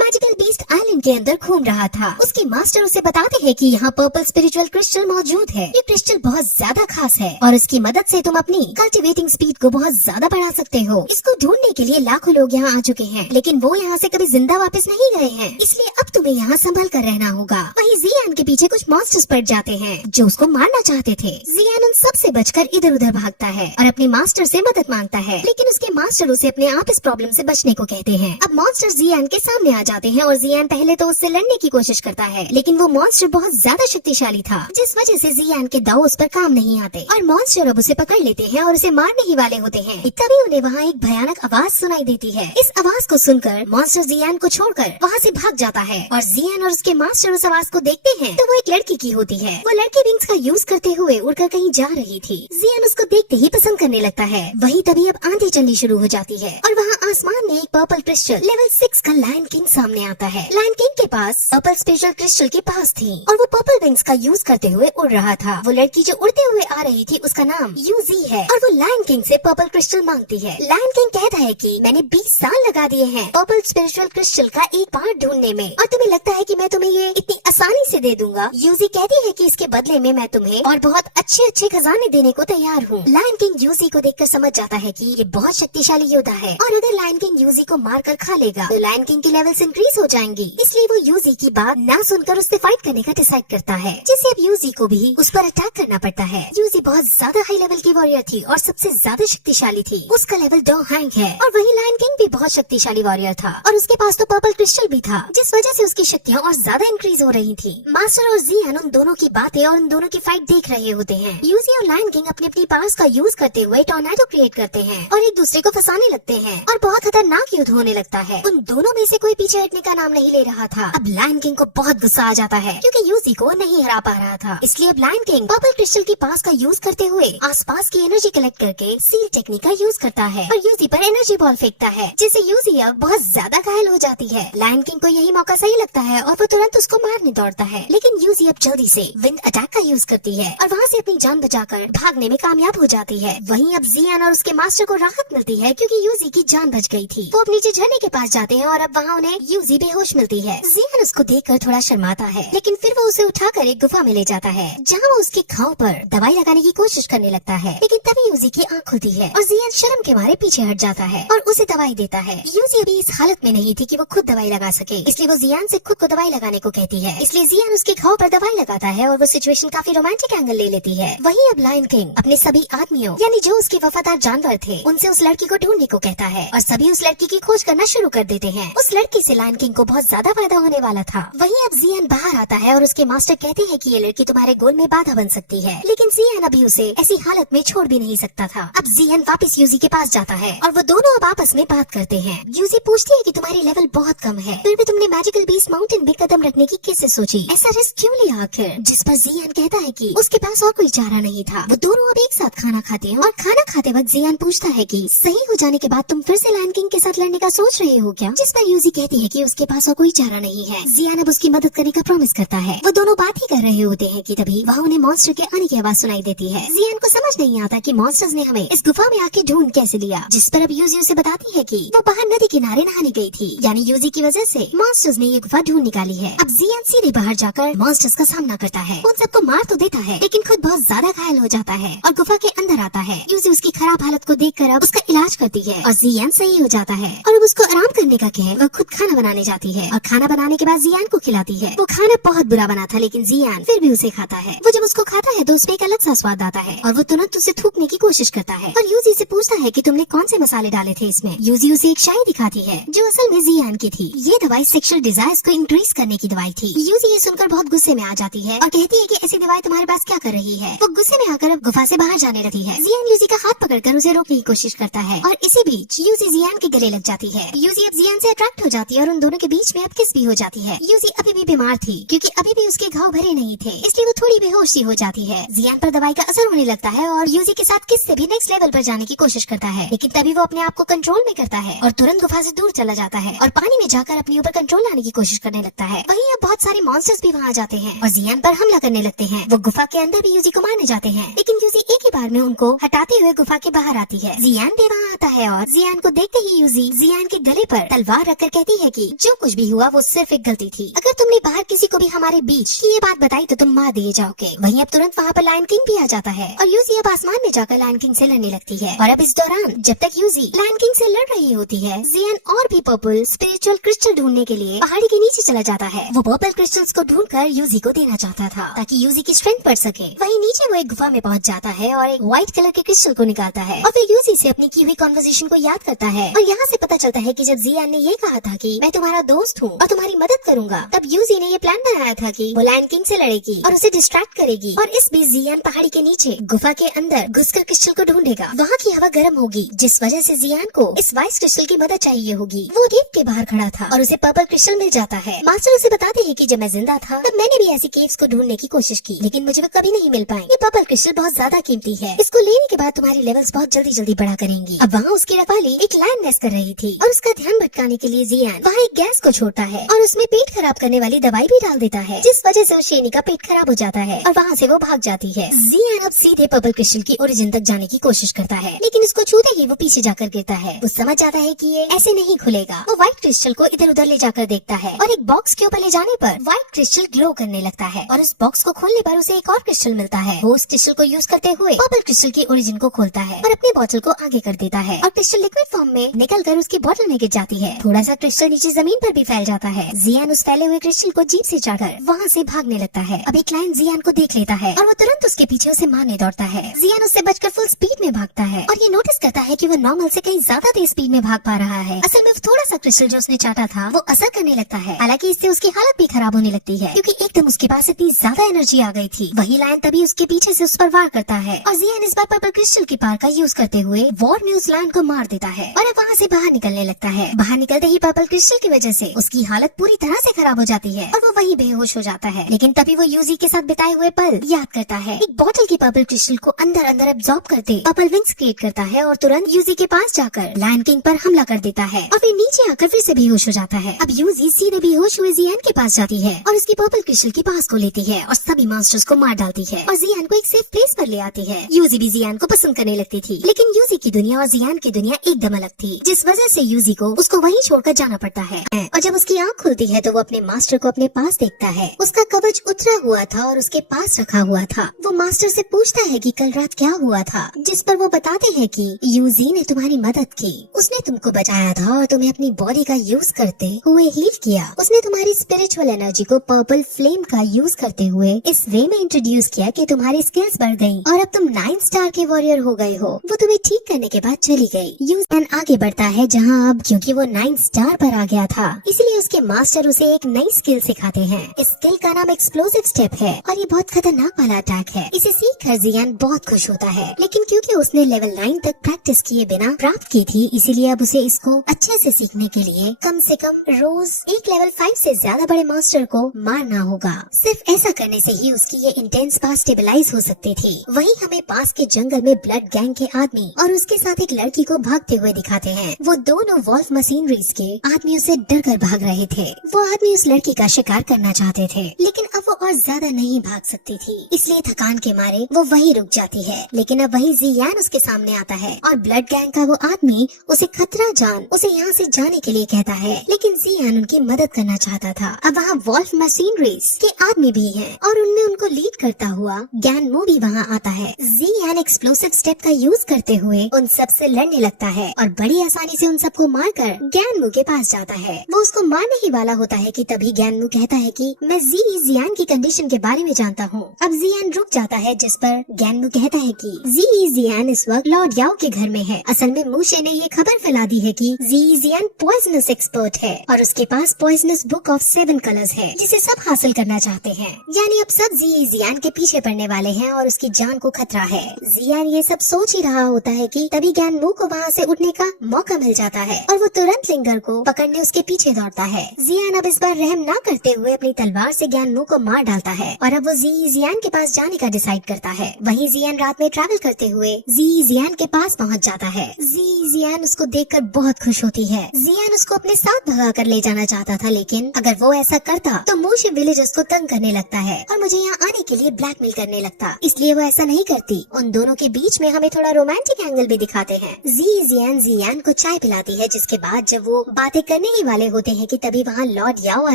Magical beast island के अंदर घूम रहा था। उसके मास्टर उसे बताते हैं कि यहाँ पर्पल स्पिरिचुअल क्रिस्टल मौजूद है। ये क्रिस्टल बहुत ज्यादा खास है और इसकी मदद से तुम अपनी कल्टिवेटिंग स्पीड को बहुत ज्यादा बढ़ा सकते हो। इसको ढूंढने के लिए लाखों लोग यहाँ आ चुके हैं, लेकिन वो यहाँ से कभी जिंदा वापस नहीं गए हैं, इसलिए अब तुम्हें यहाँ संभल कर रहना होगा। वहीं जियान के पीछे कुछ मॉन्स्टर्स पड़ जाते हैं जो उसको मारना चाहते थे। जियान उन सब से बचकर इधर उधर भागता है और अपने मास्टर से मदद मांगता है, लेकिन उसके मास्टर उसे अपने आप इस प्रॉब्लम से बचने को कहते हैं। अब मॉन्स्टर जियान के सामने आ जाते हैं और जियान पहले तो उससे लड़ने की कोशिश करता है, लेकिन वो मॉन्स्टर बहुत ज्यादा शक्तिशाली था, जिस वजह से जियान के दाव उस पर काम नहीं आते और मॉन्स्टर अब उसे पकड़ लेते हैं और उसे मारने ही वाले होते हैं। तभी उन्हें वहाँ एक भयानक आवाज सुनाई देती है। इस आवाज को सुनकर मॉन्स्टर जियान को छोड़कर वहाँ से भाग जाता है और जियान और उसके मास्टर उस आवाज को देखते हैं तो वो एक लड़की की होती है। वो लड़की विंग्स का यूज करते हुए उड़कर कहीं जा रही थी। जियान उसको देखते ही पसंद करने लगता है। वहीं तभी अब आंधी चलनी शुरू हो जाती है और वहाँ आसमान में एक पर्पल क्रिस्टल लेवल 6 का लायन किंग सामने आता है। लायन किंग के पास पर्पल स्पेशल क्रिस्टल के पास थी और वो पर्पल विंग्स का यूज करते हुए उड़ रहा था। वो लड़की जो उड़ते हुए आ रही थी उसका नाम यूजी है और वो लायन किंग से पर्पल क्रिस्टल मांगती है। लायन किंग कहता है कि मैंने 20 साल लगा दिए हैं पर्पल स्पिरिचुअल क्रिस्टल का एक पार्ट ढूंढने में और तुम्हें लगता है कि मैं तुम्हें ये इतनी आसानी से दे दूंगा। यूजी कहती है कि इसके बदले में मैं तुम्हें और बहुत अच्छे अच्छे खजाने देने को तैयार हूँ। लायन किंग यूजी को देखकर समझ जाता है कि ये बहुत शक्तिशाली योद्धा है और अगर लायन किंग यूजी को मार कर खा लेगा तो लायन किंग की लेवल्स इंक्रीज हो जाएंगी, इसलिए वो यूजी की बात ना सुनकर उससे फाइट करने का डिसाइड करता है, जिससे अब यूजी को भी उस पर अटैक करना पड़ता है। यूजी बहुत ज्यादा हाई लेवल की वॉरियर थी और सबसे ज्यादा शक्तिशाली थी। उसका लेवल 2 हैंग है और वही लायन किंग भी बहुत शक्तिशाली वॉरियर था और उसके पास तो पर्पल क्रिस्टल भी था, जिस वजह से उसकी शक्तियाँ और ज्यादा इंक्रीज हो रही थी। मास्टर और जियान उन दोनों की बातें और उन दोनों की फाइट देख रहे होते हैं। यूजी और लायन किंग अपनी अपनी पावर्स का यूज करते हुए टॉर्नेडो क्रिएट करते हैं और एक दूसरे को फंसाने लगते हैं और बहुत खतरनाक युद्ध होने लगता है। उन दोनों में से कोई पीछे हटने का नाम नहीं ले रहा था। अब लायन किंग को बहुत गुस्सा आ जाता है क्योंकि यूजी को नहीं हरा पा रहा था, इसलिए अब लायन किंग पर्पल क्रिस्टल की पास का यूज करते हुए आसपास की एनर्जी कलेक्ट करके सील टेक्निक का यूज करता है और यूजी पर एनर्जी बॉल फेंकता है, जिससे यूजी अब बहुत ज्यादा घायल हो जाती है। लायन किंग को यही मौका सही लगता है और वो तुरंत उसको मारने दौड़ता है, लेकिन यूजी अब जल्दी से विंड अटैक का यूज करती है और वहाँ से अपनी जान बचाकर भागने में कामयाब हो जाती है। वहीं अब जियान और उसके मास्टर को राहत मिलती है क्योंकि यूजी की जान बच गई थी। वो अब नीचे झरने के पास जाते हैं और अब वहाँ उन्हें यूजी बेहोश मिलती है। जियान उसको देखकर थोड़ा शर्माता है, लेकिन फिर वो उसे उठाकर एक गुफा में ले जाता है जहाँ वो उसके घाव पर दवाई लगाने की कोशिश करने लगता है, लेकिन तभी यूजी की आँख खुलती है और जियान शर्म के मारे पीछे हट जाता है और उसे दवाई देता है। यूजी अभी इस हालत में नहीं थी कि वो खुद दवाई लगा सके, इसलिए वो जियान से खुद को दवाई लगाने को कहती है, इसलिए जियान उसके घाव पर दवाई लगाता है और वो सिचुएशन काफी रोमांटिक एंगल ले लेती है। वहीं अब लायन किंग अपने सभी आदमियों यानी जो उसके वफादार जानवर थे उनसे उस लड़की को ढूंढने को कहता है और सभी उस लड़की की खोज करना शुरू कर देते हैं। उस लड़की से लायन किंग को बहुत ज्यादा फायदा होने वाला था। वहीं अब जियान बाहर आता है और उसके मास्टर कहते हैं कि ये लड़की तुम्हारे गोल में बाधा बन सकती है, लेकिन जियान अभी उसे ऐसी हालत में छोड़ भी नहीं सकता था। अब जियान वापस यूजी के पास जाता है और वो दोनों अब आपस में बात करते हैं। यूजी पूछती है कि तुम्हारी लेवल बहुत कम है, फिर भी तुमने मैजिकल बीस्ट माउंटेन में कदम रखने की कैसे सोची, ऐसा रिस्क क्यों लिया आखिर? जिस पर जियान कहता है कि उसके पास और कोई चारा नहीं था। वो दोनों अब एक साथ खाना खाते हैं और खाना खाते वक्त जियान पूछता है कि सही हो जाने के बाद तुम फिर से लायन किंग के साथ लड़ने का सोच रहे हो क्या? जिस पर यूजी कहती है कि उसके पास और कोई चारा नहीं है। जियान अब उसकी मदद करने का प्रॉमिस करता है। वो दोनों बात ही कर रहे होते हैं कि तभी वहाँ उन्हें मॉन्स्टर के आने की आवाज सुनाई देती है। जियान को समझ नहीं आता कि मॉन्स्टर्स ने हमें इस गुफा में आके ढूंढ कैसे लिया, जिस पर अब यूजी उसे बताती है कि वो बाहर नदी किनारे नहाने गई थी, यानी यूजी की वजह से मॉन्स्टर्स ने ये गुफा ढूंढ निकाली है। अब जियान सीधे बाहर जाकर मॉन्स्टर्स का सामना करता है। उन सबको मार तो देता है, लेकिन खुद बहुत ज्यादा घायल हो जाता है और गुफा के अंदर आता है। यूजी उसकी खराब हालत को देखकर अब उसका इलाज करती है और जियान सही हो जाता है और अब उसको आराम करने का कहे वो खुद खाना बनाने जाती है और खाना बनाने के बाद जियान को खिलाती है। वो खाना बहुत बुरा बना था, लेकिन जियान फिर भी उसे खाता है। वो जब उसको खाता है तो उसमें एक अलग सा स्वाद आता है और वो तुरंत उसे थूकने की कोशिश करता है और यूजी से पूछता है कि तुमने कौन से मसाले डाले थे इसमें। यूजी उसे एक शाई दिखाती है जो असल में जियान की थी। ये दवाई सेक्सुअल डिजायर्स को इंक्रीज करने की दवाई थी। यूजी ये सुनकर बहुत गुस्से में आ जाती है और कहती है कि ऐसी दवाई तुम्हारे पास क्या कर रही है। वो गुस्से में आकर अब गुफा से बाहर जाने लगती है। जियान यूजी का हाथ पकड़कर उसे रोकने की कोशिश करता है और इसी बीच यूजी जियान के गले लग जाती है। यूजी अब जियान से अट्रैक्ट हो जाती है और उन दोनों के बीच में अब किस भी हो जाती है। यूजी अभी भी बीमार थी क्योंकि अभी भी उसके घाव भरे नहीं थे, इसलिए वो थोड़ी बेहोश सी हो जाती है। जियान पर दवाई का असर होने लगता है और यूजी के साथ किस से भी नेक्स्ट लेवल पर जाने की कोशिश करता है, लेकिन तभी वो अपने आप को कंट्रोल में करता है और तुरंत गुफा से दूर चला जाता है और पानी में जाकर अपने ऊपर कंट्रोल लाने की कोशिश करने लगता है। वहीं अब बहुत सारे मॉन्स्टर्स भी वहाँ जाते हैं और जियान पर हमला करने लगते हैं। वो गुफा के अंदर भी यूजी को मारने जाते हैं, लेकिन यूजी एक ही बार में उनको हटाते हुए गुफा के बाहर आती है। जियान भी वहाँ आता है और जियान को देखते ही यूजी जियान के गले पर तलवार रखकर कहती है कि जो कुछ भी हुआ वो सिर्फ एक गलती थी। अगर तुमने बाहर किसी को भी हमारे बीच की ये बात बताई तो तुम मार दिए जाओगे। वहीं अब तुरंत वहाँ पर लायन किंग भी आ जाता है और यूजी अब आसमान में जाकर लायन किंग से लड़ने लगती है। और अब इस दौरान जब तक यूजी लायन किंग से लड़ रही होती है, जियान और भी पर्पल स्पिरिचुअल क्रिस्टल ढूंढने के लिए पहाड़ी के नीचे चला जाता है। वो पर्पल क्रिस्टल्स को ढूंढकर यूजी को देना चाहता था ताकि यूजी की स्ट्रेंथ बढ़ सके। वहीं नीचे वो एक गुफा में पहुंच जाता है और एक व्हाइट कलर के क्रिस्टल को निकालता है और फिर यूजी से अपनी की हुई कॉन्वर्सेशन को याद करता है। और यहाँ से पता चलता है कि जब जियान ने ये कहा था कि मैं तुम्हारा दोस्त हूँ और तुम्हारी मदद करूंगा, तब यूजी ने ये प्लान बनाया था कि वो लायन किंग से लड़ेगी और उसे डिस्ट्रैक्ट करेगी। और इस बीच जियान पहाड़ी के नीचे गुफा के अंदर घुसकर क्रिस्टल को ढूंढेगा। वहाँ की हवा गर्म होगी जिस वजह से जियान को इस वाइस क्रिस्टल की मदद चाहिए होगी। वो गेट के बाहर खड़ा था और उसे पर्पल क्रिस्टल मिल जाता है। मास्टर उसे बताते हैं कि जब मैं जिंदा था तब मैंने भी ऐसी केव्स को ढूंढने की कोशिश की, लेकिन मुझे वो कभी नहीं मिल पाए। ये पर्पल क्रिस्टल बहुत ज्यादा कीमती है, इसको लेने के बाद तुम्हारी लेवल्स बहुत जल्दी जल्दी बढ़ा करेंगी। अब वहाँ उसकी रखवाली एक लायन नेस्ट कर रही थी और उसका ध्यान भटकाने के लिए जियान वहाँ एक गैस को छोड़ता है और उसमें पेट खराब करने वाली दवाई भी डाल देता है, जिस वजह से उस शेरनी का पेट खराब हो जाता है और वहाँ से वो भाग जाती है। जियान अब सीधे पर्पल क्रिस्टल की ओरिजिन तक जाने की कोशिश करता है, लेकिन उसको छूते ही वो पीछे जाकर गिरता है। वो समझ जाता है कि ये ऐसे नहीं खुलेगा। वो व्हाइट क्रिस्टल को इधर उधर ले जाकर देखता है और एक बॉक्स के ऊपर ले जाने पर व्हाइट क्रिस्टल ग्लो करने लगता है और उस बॉक्स को खोलने पर उसे एक और क्रिस्टल मिलता है। वो उस क्रिस्टल को यूज करते हुए पर्पल क्रिस्टल की ओरिजिन को खोलता है और अपने बोतल को आगे कर देता है और क्रिस्टल लिक्विड फॉर्म में निकल कर उसकी बोतल में गिर जाती है। थोड़ा सा क्रिस्टल नीचे जमीन पर भी फैल जाता है। जियान उस फैले हुए क्रिस्टल को जीप से चढ़कर वहाँ से भागने लगता है। अब एक लायन जियान को देख लेता है और वो तुरंत उसके पीछे उसे मारने दौड़ता है। जियान उससे बचकर फुल स्पीड में भागता है और ये नोटिस करता है कि वो नॉर्मल से कहीं ज्यादा तेज स्पीड में भाग पा रहा है। असल में थोड़ा सा क्रिस्टल जो उसने चाटा था वो असर करने लगता है। हालांकि इससे उसकी हालत भी खराब होने लगती है क्योंकि एकदम उसके पास इतनी ज्यादा एनर्जी आ गई थी। वही लायन तभी उसके पीछे से उस पर वार करता है और जियान इस बार पर्पल क्रिस्टल की पावर का यूज करते हुए वॉर में उस लायन को मार देता है और अब वहाँ से बाहर निकलने लगता है। बाहर निकलते ही पर्पल क्रिस्टल की वजह से उसकी हालत पूरी तरह से खराब हो जाती है और वो वहीं बेहोश हो जाता है। लेकिन तभी वो यूजी के साथ बिताए हुए पल याद करता है। एक बोतल की पर्पल क्रिस्टल को अंदर अंदर एब्जॉर्ब करते पर्पल विंग्स क्रिएट करता है और तुरंत यूजी के पास जाकर लायन किंग पर हमला कर देता है और फिर नीचे आकर फिर से बेहोश हो जाता है। अब यूजी सीधे बेहोश हुए जियान के पास जाती है और उसकी पर्पल क्रिस्टल की पास को लेती है और सभी मॉन्स्टर्स को मार डालती है और जियान को एक सेफ प्लेस पर ले आती है। यूजी भी जियान को पसंद करने लगती थी, लेकिन यूजी की दुनिया और जियान की दुनिया एकदम अलग थी, जिस वजह से यूजी को उसको वहीं छोड़कर जाना पड़ता है। और जब उसकी आँख खुलती है तो वो अपने मास्टर को अपने पास देखता है। उसका कवच उतरा हुआ था और उसके पास रखा हुआ था। वो मास्टर से पूछता है कि कल रात क्या हुआ था, जिस पर वो बताते हैं कि यूजी ने तुम्हारी मदद की, उसने तुमको बचाया था और तुम्हें अपनी बॉडी का यूज करते हुए हील किया। उसने तुम्हारी स्पिरिचुअल एनर्जी को पर्पल फ्लेम का यूज करते हुए इस वे में इंट्रोड्यूस किया कि तुम्हारी स्किल्स बढ़ गयी और अब तुम 9 स्टार के वॉरियर हो गए हो। वो तुम्हें ठीक करने के बाद चली गई। यूजन आगे बढ़ता है जहाँ अब क्योंकि वो 9 स्टार पर आ गया था, इसलिए उसके मास्टर उसे एक नई स्किल सिखाते हैं। इस स्किल का नाम एक्सप्लोसिव स्टेप है और ये बहुत खतरनाक वाला अटैक है। इसे सीख कर जियान बहुत खुश होता है, लेकिन क्योंकि उसने लेवल 9 तक प्रैक्टिस किए बिना प्राप्त की थी, इसीलिए अब उसे इसको अच्छे से सीखने के लिए कम से कम रोज एक लेवल 5 से ज्यादा बड़े मॉन्स्टर को मारना होगा। सिर्फ ऐसा करने से ही उसकी ये इंटेंस पावर स्टेबलाइज हो सकती थी। वहीं हमें पास के जंगल में ब्लड गैंग के आदमी और उसके साथ एक लड़की को भागते हुए दिखाते हैं। वो दोनों वॉल्फ मशीनरीज के आदमियों से डर कर भाग रहे थे। वो आदमी उस लड़की का शिकार करना चाहते थे, लेकिन अब वो और ज्यादा नहीं भाग सकती थी, इसलिए थकान के मारे वो वहीं रुक जाती है। लेकिन अब वही जियान उसके सामने आता है और ब्लड गैंग का वो आदमी उसे खतरा जान उसे यहाँ से जाने के लिए कहता है, लेकिन जियान उनकी मदद करना चाहता था। अब वहाँ वॉल्फ मशीनरीज के आदमी भी हैं और उनमें उनको लीड करता हुआ गैनमो भी वहाँ आता है। जियान एक्सप्लोसिव स्टेप का यूज करते हुए उन सब से लड़ने लगता है और बड़ी आसानी से उन सबको मारकर गैनमो के पास जाता है। वो उसको मारने ही वाला होता है कि तभी गैनमो कहता है कि मैं जियान की कंडीशन के बारे में जानता हूँ। अब जियान रुक जाता है, जिस पर गैनमो कहता है कि जियान इस वक्त लॉर्ड याओ के घर में है। असल में मूशे ने ये खबर फैला दी है कि जियान पॉइजनस एक्सपर्ट है और उसके पास पॉइजनस बुक ऑफ 7 कलर्स है, जिसे सब हासिल करना चाहते हैं। यानी अब सब जियान के पीछे पड़ने वाले हैं और उसकी जान को खतरा है। जियान ये सब सोच ही रहा होता है कि तभी गैनमो को वहाँ से उठने का मौका मिल जाता है और वो तुरंत लिंगर को पकड़ने उसके पीछे दौड़ता है। जियान अब इस बार रहम ना करते हुए अपनी तलवार से गैनमो को मार डालता है और अब वो जी जियान के पास जाने का डिसाइड करता है। वहीं जियान रात में ट्रैवल करते हुए जी जियान के पास पहुंच जाता है। जी जियान उसको देखकर बहुत खुश होती है। जियान उसको अपने साथ भगा कर ले जाना चाहता था, लेकिन अगर वो ऐसा करता तो मूशे विलेज उसको तंग करने लगता है और मुझे यहाँ आने के लिए ब्लैकमेल करने लगता, इसलिए वो ऐसा नहीं करती। उन दोनों के बीच में हमें थोड़ा रोमांटिक एंगल भी दिखाते हैं। जी जियान को चाय पिलाती है, जिसके बाद जब वो बातें करने ही वाले होते हैं कि तभी वहाँ लॉर्ड याओ आ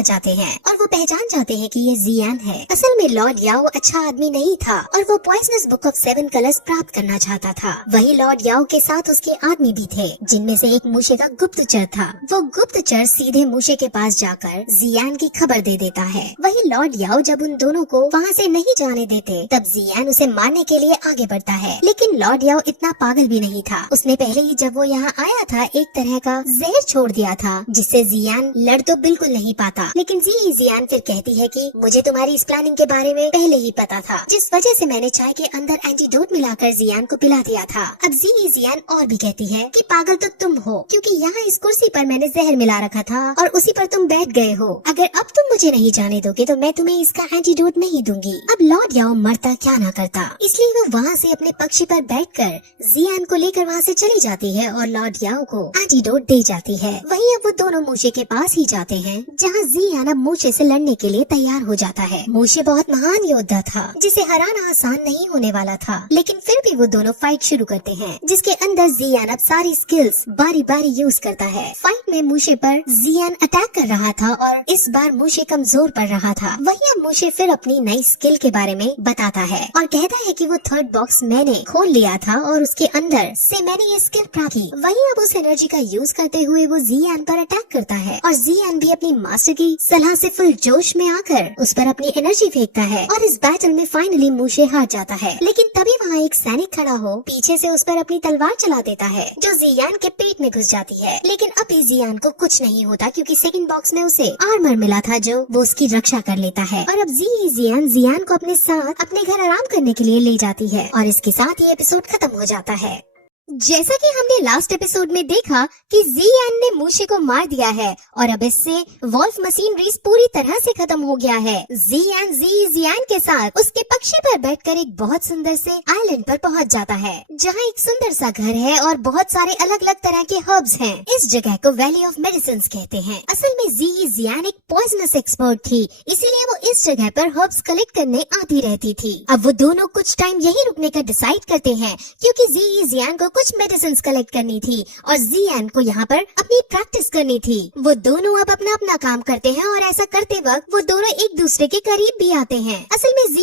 जाते हैं और वो पहचान जाते हैं कि ये जियान है। असल में लॉर्ड याओ अच्छा आदमी नहीं था और वो पॉइजनस बुक ऑफ 7 कलर्स प्राप्त करना चाहता था। वही लॉर्ड याओ के साथ उसके आदमी भी थे, जिनमें से एक मूशे का गुप्तचर था। वो गुप्तचर सीधे मूशे के पास जाकर जियान की खबर दे देता है। वही लॉर्ड याओ जब उन दोनों को वहाँ से नहीं जाने देते, तब जियान उसे मारने के लिए आगे बढ़ता है। लेकिन लॉर्ड याओ इतना पागल भी नहीं था। उसने पहले ही जब वो यहाँ आया था एक तरह का जहर छोड़ दिया था, जिससे जियान लड़ तो बिल्कुल नहीं पाता। लेकिन जी जियान फिर कहती है कि मुझे तुम्हारी इस प्लानिंग के बारे में पहले ही पता था, जिस वजह से मैंने चाय के अंदर एंटीडोट मिलाकर जियान को पिला दिया था। अब जी जियान और भी कहती है कि पागल तो तुम हो, क्योंकि यहाँ इस कुर्सी पर मैंने जहर मिला रखा था और उसी पर तुम बैठ गए हो। अगर अब तुम मुझे नहीं जाने दोगे तो मैं तुम्हें इसका एंटीडोट नहीं दूंगी। अब लॉर्ड याओ मरता क्या ना करता, इसलिए वो वहाँ से अपने पक्षी पर बैठकर जियान को लेकर वहाँ से चली जाती है और लॉर्ड याओ को एंटीडोट दे जाती है। वहीं अब वो दोनों मूशे के पास ही जाते हैं, जहाँ जियान अब मूशे से लड़ने के लिए तैयार हो जाता है। मूशे बहुत महान योद्धा था, जिसे हराना आसान नहीं होने वाला था, लेकिन फिर भी वो दोनों फाइट शुरू करते हैं, जिसके अंदर जियान अब सारी स्किल्स बारी बारी यूज करता है। फाइट में मूशे पर जियान अटैक कर रहा था और इस बार मूशे कमजोर पड़ रहा था। वहीं अब मूशे फिर अपनी नई स्किल के बारे में बताता है और कहता है कि वो थर्ड बॉक्स मैंने खोल लिया था और उसके अंदर से मैंने ये स्किल प्राप्त की। वहीं अब उस एनर्जी का यूज करते हुए वो जियान पर अटैक करता है और जियान भी अपनी मास्टर की सलाह से फुल जोश में आकर उस पर अपनी एनर्जी फेंकता है और इस बैटल में फाइनली मूशे हार जाता है। लेकिन तभी वहाँ एक सैनिक खड़ा हो पीछे से उस पर अपनी तलवार चला देता है, जो जियान के पेट में घुस जाती है। लेकिन अभी जियान को कुछ नहीं होता, क्योंकि सेकंड बॉक्स में उसे आर्मर मिला था जो वो उसकी रक्षा कर लेता है। और अब जियान को अपने साथ अपने घर आराम करने के लिए ले जाती है और इसके साथ ये एपिसोड खत्म हो जाता है। जैसा कि हमने लास्ट एपिसोड में देखा कि जियान ने मूशे को मार दिया है और अब इससे वॉल्फ मशीन रेस पूरी तरह से खत्म हो गया है। जियान के साथ उसके पक्षी पर बैठकर एक बहुत सुंदर से आइलैंड पर पहुंच जाता है, जहां एक सुंदर सा घर है और बहुत सारे अलग अलग तरह के हर्ब्स हैं। इस जगह को वैली ऑफ मेडिसिन्स कहते हैं। असल में जियान एक पॉइजनस एक्सपर्ट थी, इसीलिए वो इस जगह पर हर्ब्स कलेक्ट करने आती रहती थी। अब वो दोनों कुछ टाइम यही रुकने का डिसाइड करते हैं, क्योंकि जियान को कुछ मेडिसिन कलेक्ट करनी थी और जियान को यहाँ पर अपनी प्रैक्टिस करनी थी। वो दोनों अब अपना अपना काम करते हैं और ऐसा करते वक्त वो दोनों एक दूसरे के करीब भी आते हैं। असल में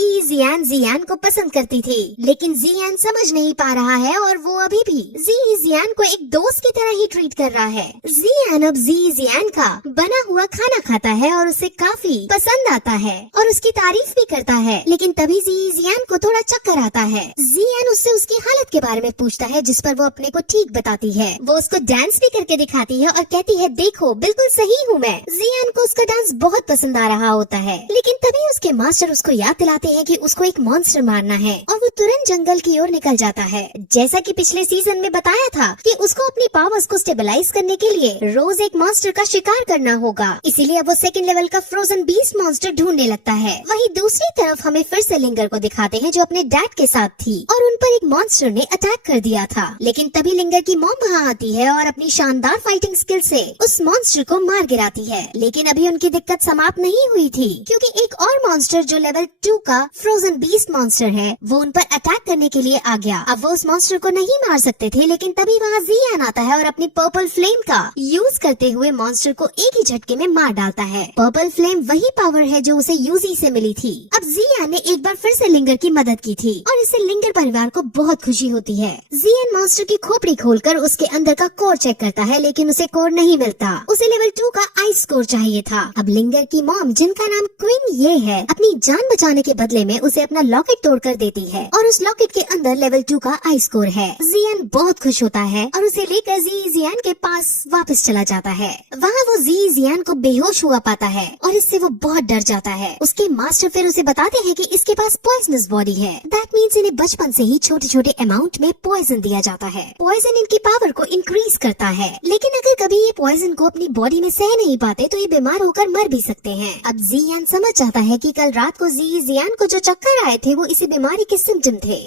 जियान को पसंद करती थी, लेकिन जियान समझ नहीं पा रहा है और वो अभी भी जियान को एक दोस्त की तरह ही ट्रीट कर रहा है। जियान अब जियान का बना हुआ खाना खाता है और उसे काफी पसंद आता है और उसकी तारीफ भी करता है। लेकिन तभी जियान को थोड़ा चक्कर आता है। जियान उससे उसकी हालत के बारे में पूछता है, जिस पर वो अपने को ठीक बताती है। वो उसको डांस भी करके दिखाती है और कहती है, देखो बिल्कुल सही हूँ मैं। जियान को उसका डांस बहुत पसंद आ रहा होता है, लेकिन तभी उसके मास्टर उसको याद दिलाते हैं कि उसको एक मॉन्स्टर मारना है और वो तुरंत जंगल की ओर निकल जाता है। जैसा कि पिछले सीजन में बताया था कि उसको अपनी पावर्स को स्टेबलाइज करने के लिए रोज एक मॉन्स्टर का शिकार करना होगा, इसीलिए अब वो सेकंड लेवल का फ्रोजन बीस्ट मॉन्स्टर ढूंढने लगता है। वहीं दूसरी तरफ हमें फिर से लिंगर को दिखाते हैं, जो अपने डैड के साथ थी और उन पर एक मॉन्स्टर ने अटैक कर दिया था। लेकिन तभी लिंगर की मॉम वहाँ आती है और अपनी शानदार फाइटिंग स्किल से उस मॉन्स्टर को मार गिराती है। लेकिन अभी उनकी दिक्कत समाप्त नहीं हुई थी, क्योंकि एक और मॉन्स्टर जो लेवल 2 का फ्रोजन बीस्ट मॉन्स्टर है, वो उन पर अटैक करने के लिए आ गया। अब वो उस मॉन्स्टर को नहीं मार सकते थे, लेकिन तभी वहाँ जियान आता है और अपनी पर्पल फ्लेम का यूज करते हुए मॉन्स्टर को एक ही झटके में मार डालता है। पर्पल फ्लेम वही पावर है जो उसे यूजी से मिली थी। अब जियान ने एक बार फिर से लिंगर की मदद की थी और इससे लिंगर परिवार को बहुत खुशी होती है। जियान मॉन्स्टर की खोपड़ी खोलकर उसके अंदर का कोर चेक करता है, लेकिन उसे कोर नहीं मिलता। उसे लेवल 2 का आइस कोर चाहिए था। अब लिंगर की मॉम, जिनका नाम क्वीन ये है, अपनी जान बचाने के बदले में उसे अपना लॉकेट तोड़कर देती है और उस लॉकेट के अंदर लेवल 2 का आइस कोर है। जियान बहुत खुश होता है और उसे लेकर जियान के पास वापस चला जाता है। वहाँ वो जियान को बेहोश हुआ पाता है और इससे वो बहुत डर जाता है। उसके मास्टर फिर उसे बताते हैं है कि इसके पास पॉइजनस बॉडी है। दैट मीन्स इन्हें बचपन से ही छोटे छोटे अमाउंट में पॉइजन दिया जाता है। पॉइजन इनकी पावर को इंक्रीज करता है, लेकिन अगर कभी ये पॉइजन को अपनी बॉडी में सह नहीं पाते तो ये बीमार होकर मर भी सकते हैं। अब जियान समझ जाता है कि कल रात को जियान को जो चक्कर आए थे वो इसी बीमारी के सिम्टम थे।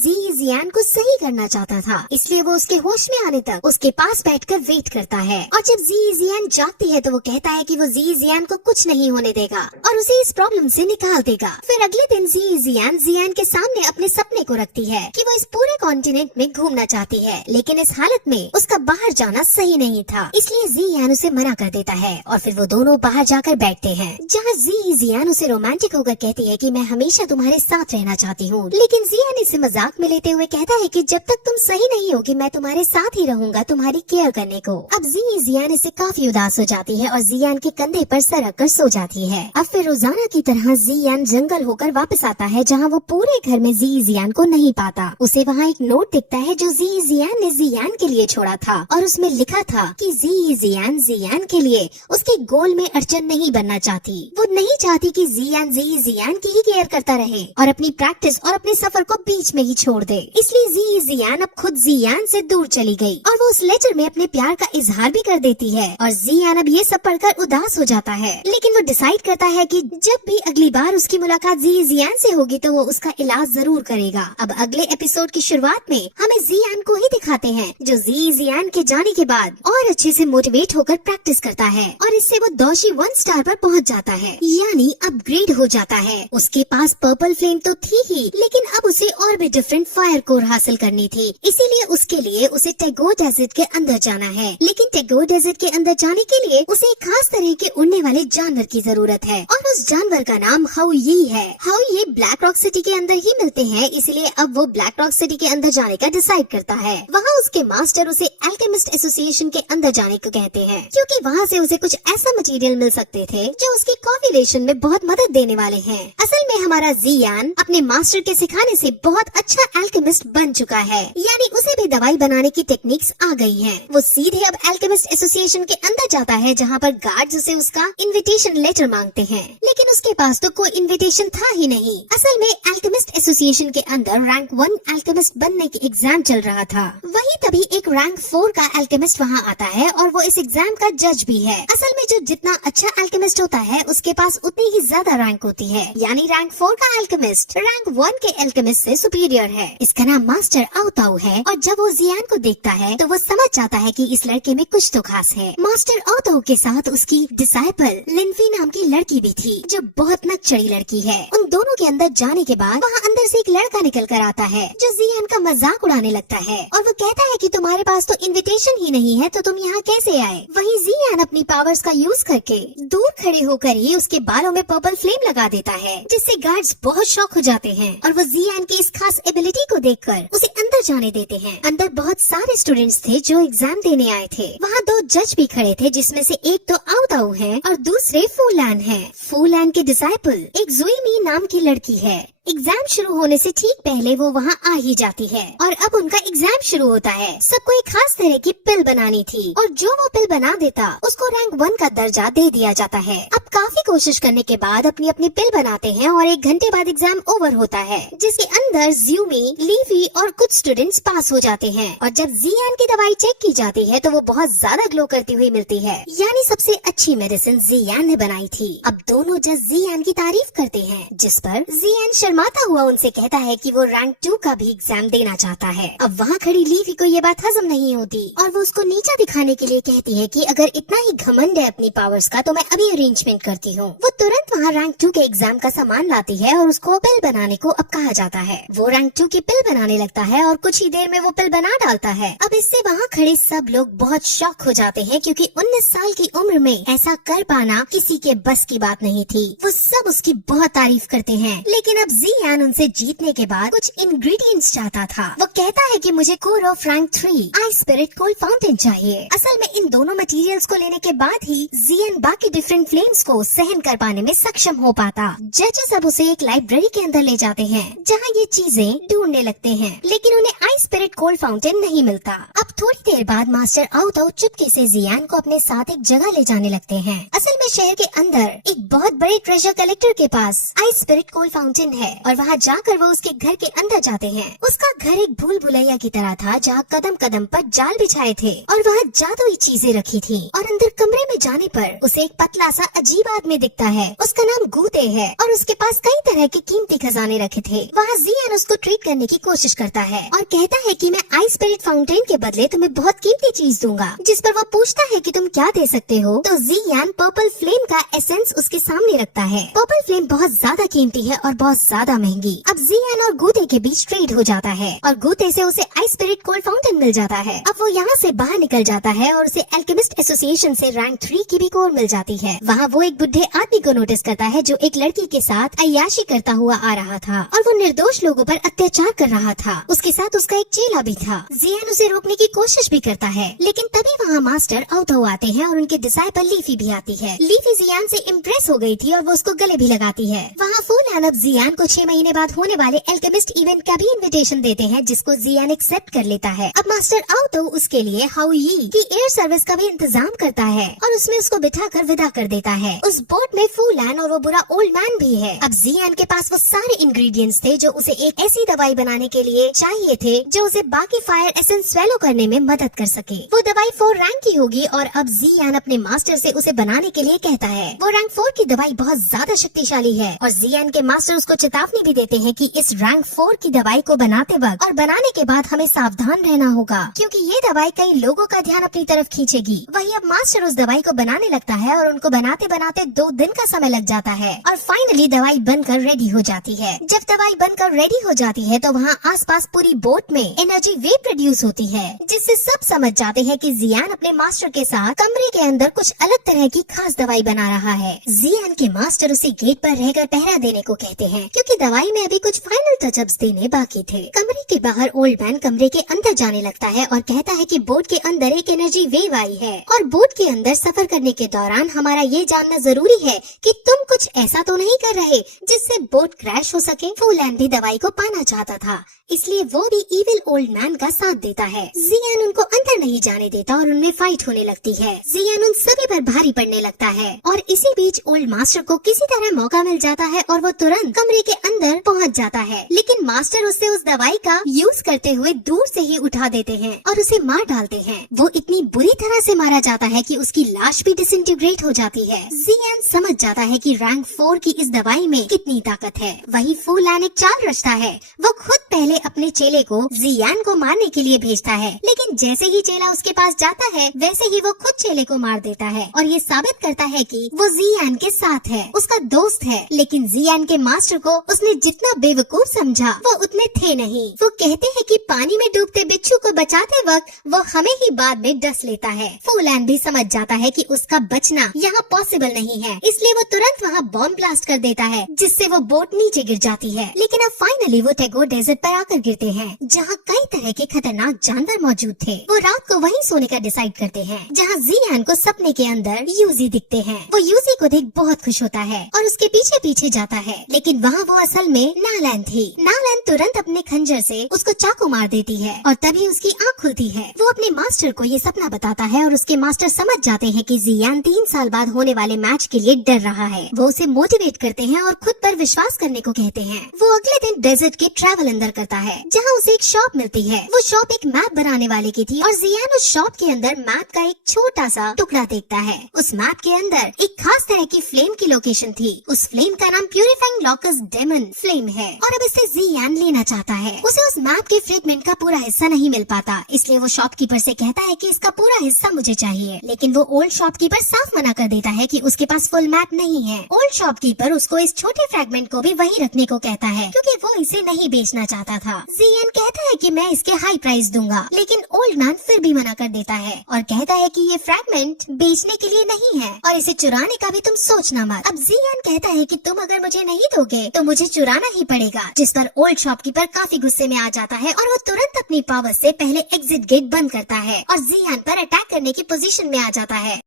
जियान को सही करना चाहता था, इसलिए वो उसके होश में आने तक उसके पास बैठकर वेट करता है। और जब जियान जागती है तो वो कहता है कि वो जियान को कुछ नहीं होने देगा और उसे इस प्रॉब्लम से निकाल देगा। फिर अगले दिन जियान के सामने अपने सपने को रखती है कि वो इस पूरे कॉन्टिनेंट में घूमना चाहती है, लेकिन इस हालत में उसका बाहर जाना सही नहीं था, इसलिए जियान उसे मना कर देता है और फिर वो दोनों बाहर जाकर बैठते हैं, जहाँ जियान उसे रोमांटिक होकर कहती है कि मैं हमेशा तुम्हारे साथ रहना चाहती हूँ। लेकिन जियान इसे मजाक में लेते हुए कहता है कि जब तक तुम सही नहीं होगी मैं तुम्हारे साथ ही रहूंगा तुम्हारी केयर करने को। अब जियान इससे काफी उदास हो जाती है और जियान के कंधे पर सर रखकर सो जाती है। अब फिर रोजाना की तरह जियान जंगल होकर वापस आता है, जहाँ वो पूरे घर में जियान को नहीं पाता। उसे वहाँ एक नोट दिखता है जो जियान ने जियान के लिए छोड़ा था और उसमें लिखा था कि जियान के लिए उसके गोल में अड़चन नहीं बनना चाहती। वो नहीं चाहती कि जियान की ही केयर करता रहे और अपनी प्रैक्टिस और अपने सफर को बीच में ही छोड़ दे। इसलिए जियान अब खुद जियान से दूर चली गई और वो उस लेटर में अपने प्यार का इजहार भी कर देती है। और जियान अब ये सब पढ़कर उदास हो जाता है, लेकिन वो डिसाइड करता है कि जब भी अगली बार उसकी मुलाकात जियान से होगी तो वो उसका इलाज जरूर करेगा। अब अगले एपिसोड की शुरुआत में हमें जियान को ही दिखाते हैं, जो जियान के जाने के बाद और अच्छे से मोटिवेट होकर प्रैक्टिस करता है और इससे वो दोषी 1 स्टार पर पहुंच जाता है, यानी अपग्रेड हो जाता है। उसके पास पर्पल फ्लेम तो थी ही, लेकिन अब उसे और भी डिफरेंट फायर कोर हासिल करनी थी, इसीलिए उसके लिए उसे टैगोर डेजर्ट के अंदर जाना है। लेकिन टैगोर डेजर्ट के अंदर जाने के लिए उसे एक खास तरह के उड़ने वाले जानवर की जरूरत है और उस जानवर का नाम हाउई है। हाउई ब्लैक रॉक सिटी के अंदर ही मिलते हैं, इसलिए अब वो ब्लैक रॉक सिटी के अंदर जाने का डिसाइड करता है। वहाँ उसके मास्टर उसे एल्केमिस्ट एसोसिएशन के अंदर जाने को कहते हैं, क्योंकि वहाँ से उसे कुछ ऐसा मटेरियल मिल सकते थे जो उसके कॉम्बिनेशन में बहुत मदद देने वाले हैं। असल में हमारा जियान अपने मास्टर के सिखाने से बहुत अच्छा एल्केमिस्ट बन चुका है, यानी उसे भी दवाई बनाने की टेक्निक्स आ गई हैं। वो सीधे अब एल्केमिस्ट एसोसिएशन के अंदर जाता है, जहाँ पर गार्ड्स उसे उसका इनविटेशन लेटर मांगते हैं, लेकिन उसके पास तो कोई इनविटेशन था ही नहीं। असल में एल्केमिस्ट एसोसिएशन के अंदर रैंक 1 एल्केमिस्ट बनने की एग्जाम चल रहा था। वहीं तभी एक रैंक 4 का एल्केमिस्ट वहाँ आता है और वो इस एग्जाम का जज भी है। असल में जो जितना अच्छा एल्केमिस्ट होता है उसके पास उतनी ही ज्यादा रैंक होती है, यानी रैंक 4 का एल्केमिस्ट रैंक 1 के एल्केमिस्ट से सुपीरियर है। इसका नाम मास्टर आओताऊ है और जब वो जियान को देखता है तो वो समझ जाता है कि इस लड़के में कुछ तो खास है। मास्टर आओताऊ के साथ उसकी डिसाइपल लिनफी नाम की लड़की भी थी, जो बहुत नकचड़ी लड़की है। उन दोनों के अंदर जाने के बाद वहाँ अंदर से एक लड़का निकल कर आता है जो जियान का मजाक उड़ाने लगता है और वो कहता है कि तुम्हारे पास तो इनविटेशन ही नहीं है तो तुम यहाँ कैसे आए। वहीं जियान अपनी पावर्स का यूज करके दूर खड़े होकर ही उसके बालों में पर्पल फ्लेम लगा देता है, जिससे गार्ड्स बहुत शॉक हो जाते हैं और वो जियान की इस खास एबिलिटी को देखकर उसे अंदर जाने देते हैं। अंदर बहुत सारे स्टूडेंट्स थे जो एग्जाम देने आए थे। वहाँ 2 जज भी खड़े थे, जिसमें से एक तो आओताऊ है और दूसरे फूलैन है। फूलैन के डिसाइपल एक जुईमी नाम की लड़की है। एग्जाम शुरू होने से ठीक पहले वो वहाँ आ ही जाती है और अब उनका एग्जाम शुरू होता है। सबको एक खास तरह की पिल बनानी थी और जो वो पिल बना देता उसको रैंक 1 का दर्जा दे दिया जाता है। अब काफी कोशिश करने के बाद अपनी अपनी पिल बनाते हैं और 1 घंटे बाद एग्जाम ओवर होता है, जिसके अंदर ज्यूमी, लीवी और कुछ स्टूडेंट्स पास हो जाते हैं। और जब जियान की दवाई चेक की जाती है तो वो बहुत ज्यादा ग्लो करती हुई मिलती है, यानी सबसे अच्छी मेडिसिन जियान ने बनाई थी। अब दोनों जज जियान की तारीफ करते हैं, जिस पर जियान शर्माता हुआ उनसे कहता है कि वो रैंक 2 का भी एग्जाम देना चाहता है। अब वहाँ खड़ी लीवी को ये बात हजम नहीं होती और वो उसको नीचा दिखाने के लिए कहती है कि अगर इतना ही घमंड है अपनी पावर्स का तो मैं अभी अरेंजमेंट करती हूँ। वो तुरंत वहाँ रैंक 2 के एग्जाम का सामान लाती है और उसको पिल बनाने को अब कहा जाता है। वो रैंक 2 की पिल बनाने लगता है और कुछ ही देर में वो पिल बना डालता है। अब इससे वहाँ खड़े सब लोग बहुत शॉक हो जाते हैं, क्योंकि 19 साल की उम्र में ऐसा कर पाना किसी के बस की बात नहीं थी। वो सब उसकी बहुत तारीफ करते हैं, लेकिन अब जियान उनसे जीतने के बाद कुछ इंग्रेडिएंट्स चाहता था। वो कहता है कि मुझे core of rank 3 I spirit cold fountain चाहिए। असल में इन दोनों मटेरियल्स को लेने के बाद ही जियान बाकी डिफरेंट फ्लेम्स को सहन कर पाने में सक्षम हो पाता। जजेस अब उसे एक लाइब्रेरी के अंदर ले जाते हैं जहाँ ये चीजें ढूंढने लगते हैं, लेकिन उन्हें आइस स्पिरिट कोल्ड फाउंटेन नहीं मिलता। अब थोड़ी देर बाद मास्टर आओ तो चुपके से जियान को अपने साथ एक जगह ले जाने लगते हैं। असल में शहर के अंदर एक बहुत बड़े ट्रेजर कलेक्टर के पास आइस स्पिरिट कोल्ड फाउंटेन है और वहाँ जाकर वो उसके घर के अंदर जाते हैं। उसका घर एक भूल भुलैया की तरह था जहाँ कदम कदम पर जाल बिछाए थे और वहाँ जादुई चीजें रखी थी। और अंदर कमरे में जाने पर उसे एक पतला सा अजीब आदमी दिखता है। उसका नाम गूते है और उसके पास कई तरह के कीमती खजाने रखे थे। वहाँ जियान उसको ट्रीट करने की कोशिश करता है और कहता है कि मैं आइस स्पिरिट फाउंटेन के बदले तुम्हें बहुत कीमती चीज दूंगा। जिस पर वो पूछता है कि तुम क्या दे सकते हो, तो जियान पर्पल फ्लेम का एसेंस उसके सामने रखता है। पर्पल फ्लेम बहुत ज्यादा कीमती है और बहुत ज्यादा महंगी। अब जियान और गूते के बीच ट्रेड हो जाता है और गूते से उसे आइस स्पिरिट कोल्ड फाउंटेन मिल जाता है। अब वो यहाँ से बाहर निकल जाता है और उसे एल्केमिस्ट एसोसिएशन से रैंक 3 की भी कोर मिल जाती है। वहाँ वो एक बुढ़े आदमी को नोटिस करता है जो एक लड़की के साथ अय्याशी करता हुआ आ रहा था और वो निर्दोष लोगों पर अत्याचार कर रहा था। उसके साथ उसका एक चेला भी था। जियान उसे रोकने की कोशिश भी करता है, लेकिन तभी वहाँ मास्टर आउतो आते हैं और उनके डिसाइपल लीफी भी आती है। लीफी जियान से इम्प्रेस हो गई थी और वो उसको गले भी लगाती है। वहाँ फूलैन अब जियान को 6 महीने बाद होने वाले एल्केमिस्ट इवेंट का भी इनविटेशन देते हैं, जिसको जियान एक्सेप्ट कर लेता है। अब मास्टर आउतो उसके लिए हाउ यी की एयर सर्विस का भी इंतजाम करता है और उसमें उसको बिठा कर विदा कर देता है। उस बोट में फूलैन और वो बुरा ओल्ड मैन भी है। अब जियान के पास वो सारे इंग्रेडिएंट्स थे जो उसे एक ऐसी दवाई बनाने के लिए चाहिए थे जो उसे बाकी फायर एसेंस स्वेलो करने में मदद कर सके। वो दवाई 4 रैंक की होगी और अब जियान अपने मास्टर से उसे बनाने के लिए कहता है। वो रैंक 4 की दवाई बहुत ज्यादा शक्तिशाली है और जियान के मास्टर उसको चेतावनी भी देते हैं कि इस रैंक 4 की दवाई को बनाते वक्त और बनाने के बाद हमें सावधान रहना होगा, क्योंकि ये दवाई कई लोगों का ध्यान अपनी तरफ खींचेगी। वही अब मास्टर उस दवाई को बनाने लगता है और उनको बनाते बनाते 2 दिन का समय लग जाता है और फाइनली दवाई बनकर रेडी हो जाती है। जब दवाई बनकर रेडी हो जाती है तो वहाँ आसपास पूरी बोट में एनर्जी वेव प्रोड्यूस होती है, जिससे सब समझ जाते हैं कि जियान अपने मास्टर के साथ कमरे के अंदर कुछ अलग तरह की खास दवाई बना रहा है। जियान के मास्टर उसे गेट पर रहकर पहरा देने को कहते हैं, क्योंकि दवाई में अभी कुछ फाइनल टचअप्स देने बाकी थे। कमरे के बाहर ओल्ड मैन कमरे के अंदर जाने लगता है और कहता है कि बोट के अंदर एक एनर्जी वेव आई है और बोट के अंदर सफर करने के दौरान हमारा ये जानना जरूरी है कि तुम कुछ ऐसा तो नहीं कर रहे जिससे बोट क्रैश हो सके। फूलैन भी दवाई को पाना चाहता था, इसलिए वो भी इविल ओल्ड मैन का साथ देता है। जियान उनको अंदर नहीं जाने देता और उनमें फाइट होने लगती है। जियान उन सभी पर भारी पड़ने लगता है और इसी बीच ओल्ड मास्टर को किसी तरह मौका मिल जाता है और वो तुरंत कमरे के अंदर पहुंच जाता है, लेकिन मास्टर उससे उस दवाई का यूज करते हुए दूर से ही उठा देते हैं और उसे मार डालते हैं। वो इतनी बुरी तरह से मारा जाता है कि उसकी लाश भी डिसइंटीग्रेट हो जाती है। जियान समझ जाता है कि रैंक 4 की इस दवाई में कितनी ताकत है। वही फूलैन एक चाल रचता है। वो खुद पहले अपने चेले को जियान को मारने के लिए भेजता है, लेकिन जैसे ही चेला उसके पास जाता है वैसे ही वो खुद चेले को मार देता है और ये साबित करता है कि वो जियान के साथ है, उसका दोस्त है। लेकिन जियान के मास्टर को उसने जितना बेवकूफ समझा वो उतने थे नहीं। वो कहते हैं कि पानी में डूबते बिच्छू को बचाते वक्त वो हमें ही बाद में डस लेता है। फूलैन भी समझ जाता है कि उसका बचना यहाँ पॉसिबल नहीं है, इसलिए वो तुरंत वहाँ बॉम्ब ब्लास्ट कर देता है, जिससे वो बोट नीचे गिर जाती है। लेकिन अब फाइनली वो टैगोर डेजर्ट पर आकर गिरते हैं, जहाँ कई तरह के खतरनाक जानवर मौजूद थे। वो रात को वहीं सोने का डिसाइड करते हैं, जहाँ जियान को सपने के अंदर यूजी दिखते हैं। वो यूजी को देख बहुत खुश होता है और उसके पीछे पीछे जाता है, लेकिन वहाँ वो असल में नालैन थी। नालैन तुरंत अपने खंजर से उसको चाकू मार देती है और तभी उसकी आँख खुलती है। वो अपने मास्टर को ये सपना बताता है और उसके मास्टर समझ जाते हैं कि जियान 3 साल बाद होने वाले मैच के लिए डर रहा है। वो उसे मोटिवेट करते हैं और खुद पर विश्वास करने को कहते हैं। वो अगले दिन डेजर्ट के ट्रैवल अंदर करता है, जहाँ उसे एक शॉप मिलती है। वो शॉप एक मैप बनाने वाले की थी और जियान उस शॉप के अंदर मैप का एक छोटा सा टुकड़ा देखता है। उस मैप के अंदर एक खास तरह की फ्लेम की लोकेशन थी। उस फ्लेम का नाम प्यूरिफाइंग लॉकस डेमन फ्लेम है और अब इसे जियान लेना चाहता है। उसे उस मैप के फ्रेगमेंट का पूरा हिस्सा नहीं मिल पाता, इसलिए वो शॉपकीपर से कहता है कि इसका पूरा हिस्सा मुझे चाहिए, लेकिन वो ओल्ड शॉपकीपर साफ मना कर देता है कि उसके पास फुल मैप नहीं है। ओल्ड शॉपकीपर उसको इस छोटे फ्रेगमेंट को भी वहीं रखने को कहता है, क्योंकि वो इसे नहीं बेचना चाहता था। जियान कहता है कि मैं इसके हाई प्राइस दूंगा, लेकिन ओल्ड मैन फिर भी मना कर देता है और कहता है कि ये फ्रैगमेंट बेचने के लिए नहीं है और इसे चुराने का भी तुम सोचना मत। अब जियान कहता है कि तुम अगर मुझे नहीं दोगे तो मुझे चुराना ही पड़ेगा, जिस पर ओल्ड शॉपकीपर काफी गुस्से में आ जाता है और वो तुरंत अपनी पावर से पहले एग्जिट गेट बंद करता है और जियान पर अटैक करने की पोजीशन में आ जाता है।